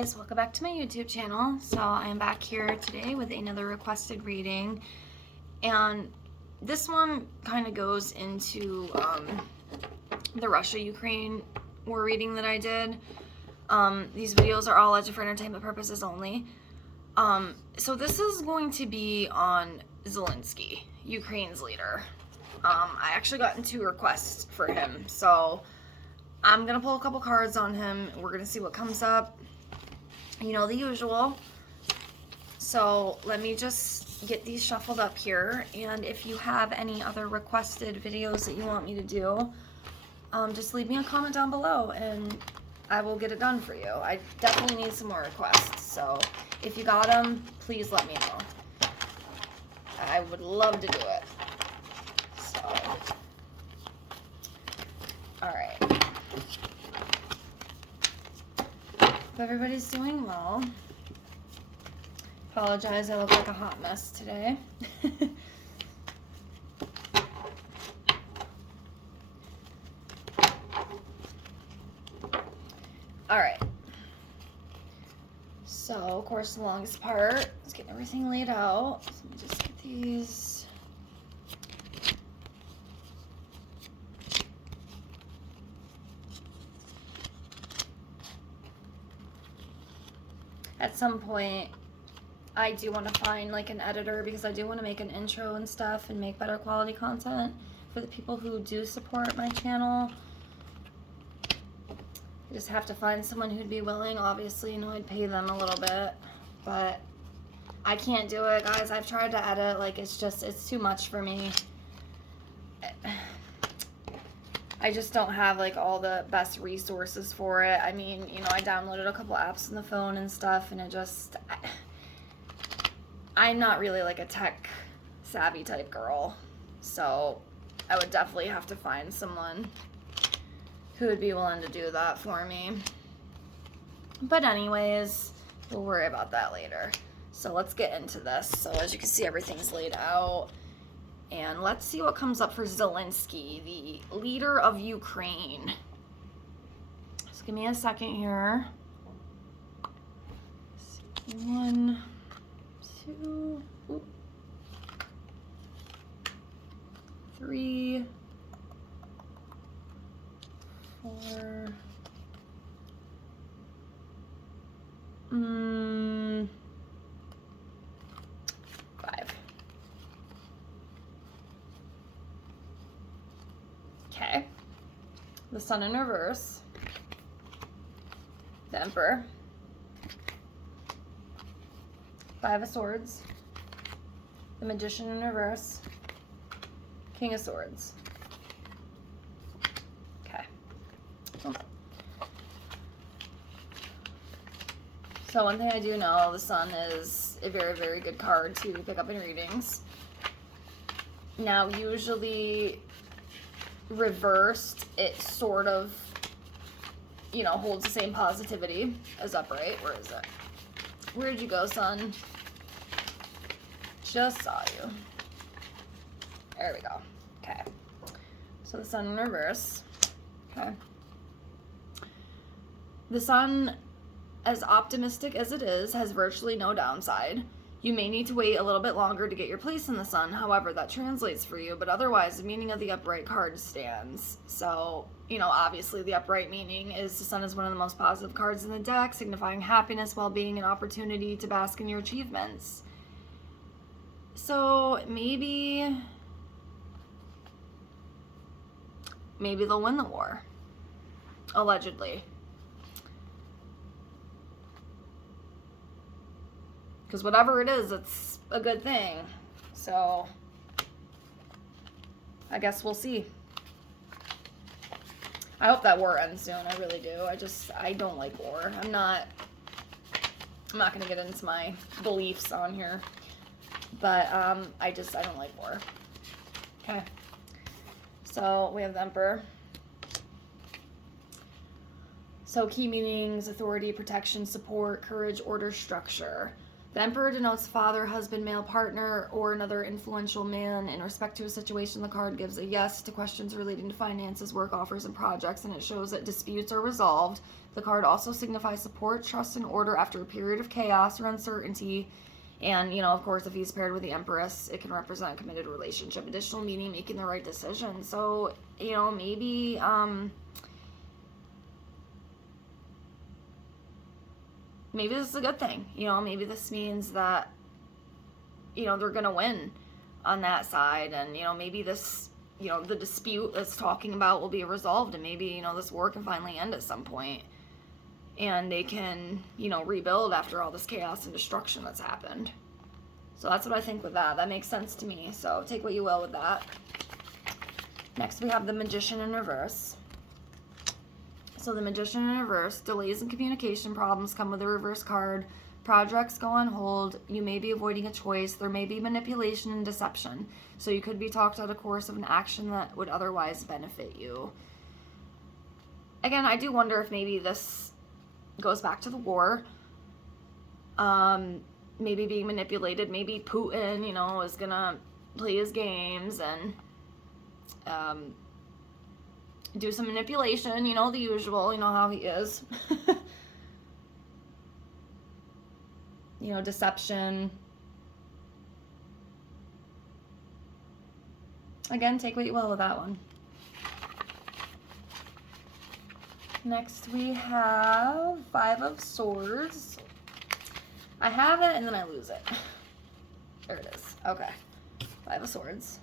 Guys, welcome back to my YouTube channel. So I am back here today with another requested reading, and this one kind of goes into the Russia-Ukraine war reading that I did. These videos are all legend for entertainment purposes only. So this is going to be on Zelenskyy, Ukraine's leader. I actually got 2 requests for him, so I'm gonna pull a couple cards on him. We're gonna see what comes up. You know, the usual. So let me just get these shuffled up here, and if you have any other requested videos that you want me to do, just leave me a comment down below and I will get it done for you. I definitely need some more requests, so if you got them, please let me know. I would love to do it. So, alright. Hope everybody's doing well. Apologize, I look like a hot mess today. Alright. So, of course, the longest part is getting everything laid out. So let me just get these. At some point, I do want to find like an editor because I do want to make an intro and stuff and make better quality content for the people who do support my channel. I just have to find someone who'd be willing. Obviously, you know, I'd pay them a little bit, but I can't do it, guys. I've tried to edit, like, it's too much for me. I just don't have like all the best resources for it. I mean, you know, I downloaded a couple apps on the phone and stuff, and it just, I'm not really like a tech savvy type girl. So I would definitely have to find someone who would be willing to do that for me. But anyways, we'll worry about that later. So let's get into this. So as you can see, everything's laid out. And let's see what comes up for Zelenskyy, the leader of Ukraine. Just give me a second here. 1, 2, 3, 4, 5. Okay, the Sun in reverse, the Emperor, 5 of Swords, the Magician in reverse, King of Swords. Okay. So one thing I do know, the Sun is a very, very good card to pick up in readings. Now, usually reversed, it sort of, you know, holds the same positivity as upright. Where is it? Where'd you go, Sun? Just saw you. There we go. Okay. So the Sun in reverse. Okay. The Sun, as optimistic as it is, has virtually no downside. You may need to wait a little bit longer to get your place in the Sun, however that translates for you, but otherwise the meaning of the upright card stands. So, you know, obviously the upright meaning is the Sun is one of the most positive cards in the deck, signifying happiness, well-being, and opportunity to bask in your achievements. So maybe they'll win the war, allegedly. Because whatever it is, it's a good thing. So I guess we'll see. I hope that war ends soon. I really do. I don't like war. I'm not going to get into my beliefs on here. But I don't like war. Okay. So we have the Emperor. So key meanings: authority, protection, support, courage, order, structure. The Emperor denotes father, husband, male partner, or another influential man. In respect to a situation, the card gives a yes to questions relating to finances, work offers, and projects, and it shows that disputes are resolved. The card also signifies support, trust, and order after a period of chaos or uncertainty. And, you know, of course, if he's paired with the Empress, it can represent a committed relationship. Additional meaning, making the right decision. So, you know, maybe, maybe this is a good thing. You know, maybe this means that, you know, they're going to win on that side. And, you know, maybe this, you know, the dispute that's talking about will be resolved. And maybe, you know, this war can finally end at some point. And they can, you know, rebuild after all this chaos and destruction that's happened. So that's what I think with that. That makes sense to me. So take what you will with that. Next we have the Magician in reverse. So the Magician in reverse, delays in communication problems come with a reverse card. Projects go on hold. You may be avoiding a choice. There may be manipulation and deception. So you could be talked out of course of an action that would otherwise benefit you. Again, I do wonder if maybe this goes back to the war. Maybe being manipulated. Maybe Putin, you know, is gonna play his games and do some manipulation, you know, the usual, you know how he is. You know, deception. Again, take what you will with that one. Next we have Five of Swords. I have it and then I lose it. There it is. Okay. Five of Swords.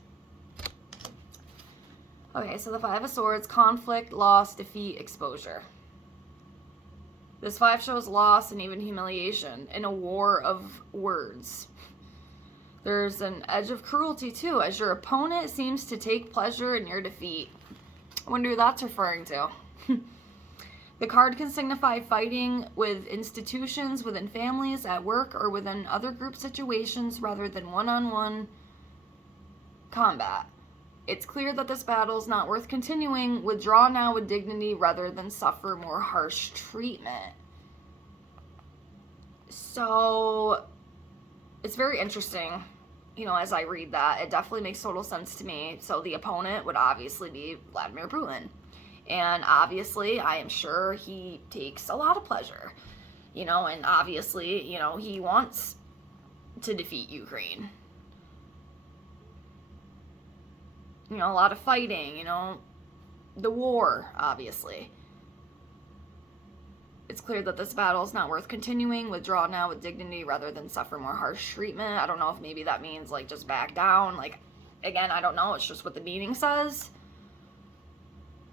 Okay, so the Five of Swords, conflict, loss, defeat, exposure. This five shows loss and even humiliation in a war of words. There's an edge of cruelty too, as your opponent seems to take pleasure in your defeat. I wonder who that's referring to. The card can signify fighting with institutions, within families, at work, or within other group situations rather than one-on-one combat. It's clear that this battle is not worth continuing. Withdraw now with dignity rather than suffer more harsh treatment. So, it's very interesting, you know, as I read that. It definitely makes total sense to me. So the opponent would obviously be Vladimir Putin. And obviously, I am sure he takes a lot of pleasure, you know, and obviously, you know, he wants to defeat Ukraine. You know, a lot of fighting, you know, the war, obviously. It's clear that this battle is not worth continuing. Withdraw now with dignity rather than suffer more harsh treatment. I don't know if maybe that means, like, just back down. Like, again, I don't know. It's just what the meaning says.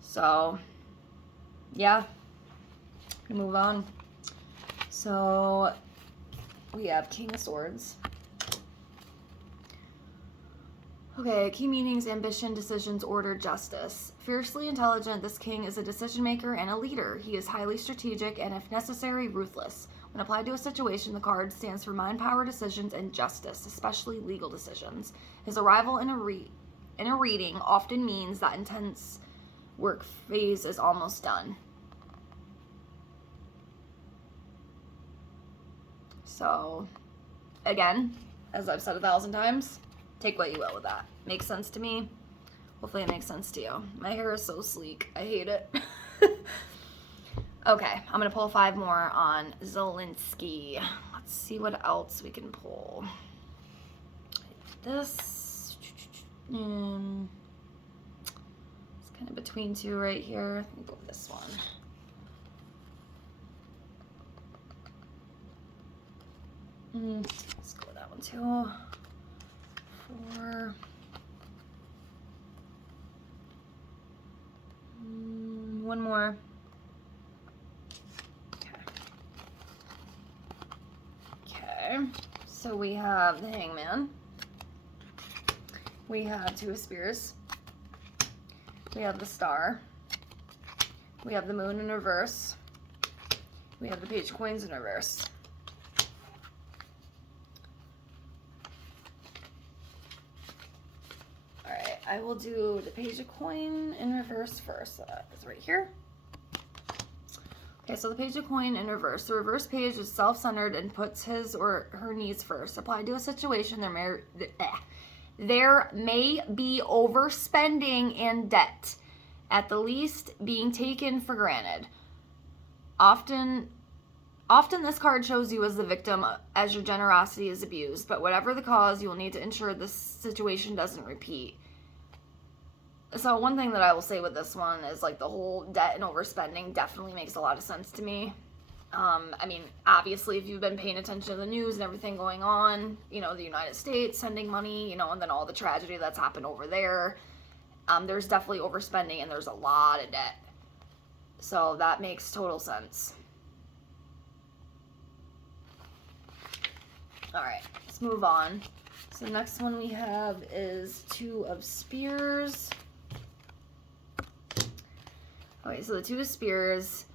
So, yeah, move on. So, we have King of Swords. Okay, key meanings: ambition, decisions, order, justice. Fiercely intelligent, this king is a decision maker and a leader. He is highly strategic and, if necessary, ruthless. When applied to a situation, the card stands for mind, power, decisions, and justice, especially legal decisions. His arrival in a reading often means that intense work phase is almost done. So, again, as I've said 1,000 times, take what you will with that. Makes sense to me. Hopefully it makes sense to you. My hair is so sleek. I hate it. Okay, I'm going to pull 5 more on Zelenskyy. Let's see what else we can pull. This... it's kind of between 2 right here. Let me go with this one. Let's go with that one too. 4. One more. Okay. So we have the Hangman. We have 2 of Spears. We have the Star. We have the Moon in reverse. We have the Page of Coins in reverse. Alright, I will do the Page of Coin in reverse first. So that is right here. Okay, so the page of coin in reverse. The reverse page is self-centered and puts his or her needs first. Applied to a situation, there may be overspending and debt, at the least being taken for granted. Often this card shows you as the victim as your generosity is abused, but whatever the cause, you will need to ensure this situation doesn't repeat. So one thing that I will say with this one is like the whole debt and overspending definitely makes a lot of sense to me. I mean, obviously, if you've been paying attention to the news and everything going on, you know, the United States sending money, you know, and then all the tragedy that's happened over there, there's definitely overspending and there's a lot of debt. So that makes total sense. All right, let's move on. So the next one we have is Two of Spears. Okay, so the Two of Spears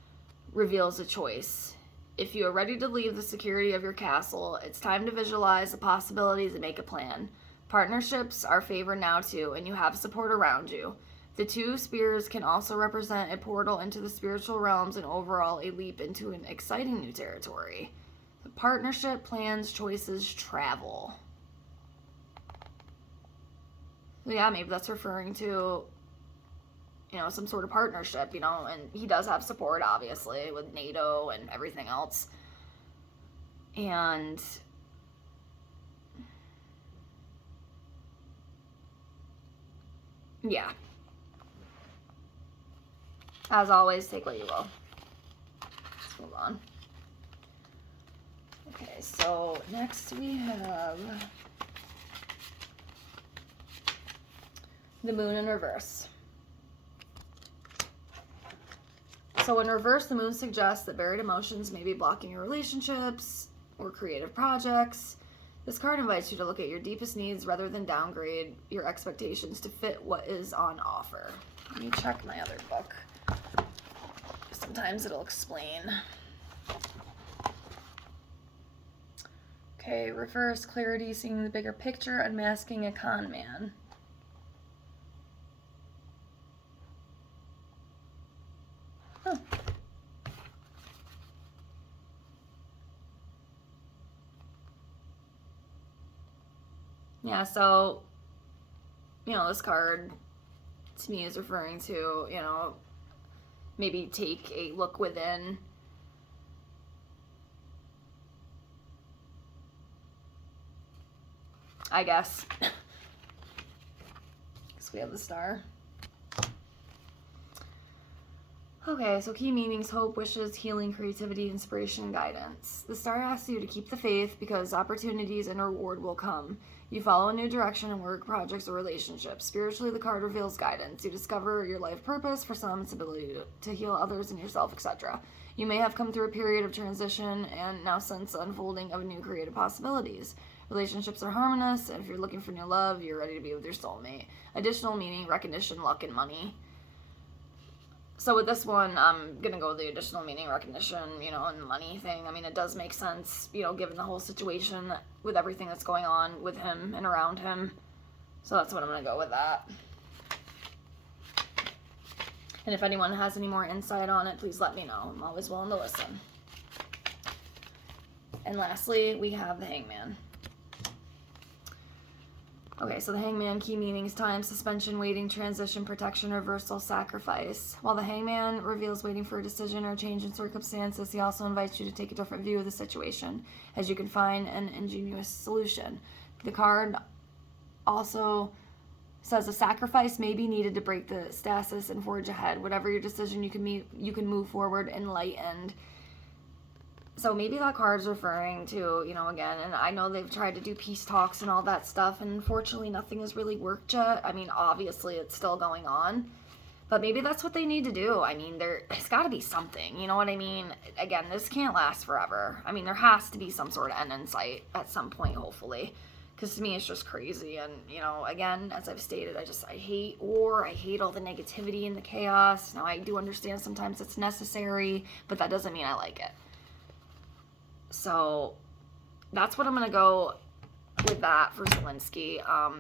reveals a choice. If you are ready to leave the security of your castle, it's time to visualize the possibilities and make a plan. Partnerships are favored now too, and you have support around you. The Two of Spears can also represent a portal into the spiritual realms and overall a leap into an exciting new territory. The partnership, plans, choices, travel. So yeah, maybe that's referring to, you know, some sort of partnership, you know, and he does have support, obviously, with NATO and everything else. And yeah. As always, take what you will. Let's move on. Okay, so next we have the Moon in reverse. So in reverse, the Moon suggests that buried emotions may be blocking your relationships or creative projects. This card invites you to look at your deepest needs rather than downgrade your expectations to fit what is on offer. Let me check my other book. Sometimes it'll explain. Okay, reverse, clarity, seeing the bigger picture, unmasking a con man. Huh. Yeah, so, you know, this card to me is referring to, you know, maybe take a look within. I guess. Because we have the Star. Okay, so key meanings: hope, wishes, healing, creativity, inspiration, guidance. The Star asks you to keep the faith because opportunities and reward will come. You follow a new direction in work, projects, or relationships. Spiritually, the card reveals guidance. You discover your life purpose, for some, its ability to heal others and yourself, etc. You may have come through a period of transition and now sense the unfolding of new creative possibilities. Relationships are harmonious, and if you're looking for new love, you're ready to be with your soulmate. Additional meaning: recognition, luck, and money. So with this one, I'm going to go with the additional meaning, recognition, you know, and the money thing. I mean, it does make sense, you know, given the whole situation with everything that's going on with him and around him. So that's what I'm going to go with that. And if anyone has any more insight on it, please let me know. I'm always willing to listen. And lastly, we have the Hangman. Okay, so the Hangman, key meanings: time, suspension, waiting, transition, protection, reversal, sacrifice. While the Hangman reveals waiting for a decision or a change in circumstances, he also invites you to take a different view of the situation, as you can find an ingenious solution. The card also says a sacrifice may be needed to break the stasis and forge ahead. Whatever your decision, you can move forward enlightened. So maybe that card's referring to, you know, again, and I know they've tried to do peace talks and all that stuff, and unfortunately nothing has really worked yet. I mean, obviously it's still going on, but maybe that's what they need to do. I mean, there's got to be something, you know what I mean? Again, this can't last forever. I mean, there has to be some sort of end in sight at some point, hopefully, because to me it's just crazy. And, you know, again, as I've stated, I hate war. I hate all the negativity and the chaos. Now, I do understand sometimes it's necessary, but that doesn't mean I like it. So that's what I'm going to go with that for Zelenskyy. I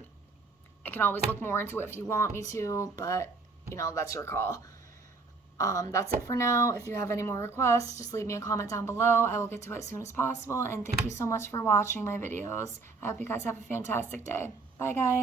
can always look more into it if you want me to, but, you know, that's your call. That's it for now. If you have any more requests, just leave me a comment down below. I will get to it as soon as possible. And thank you so much for watching my videos. I hope you guys have a fantastic day. Bye, guys.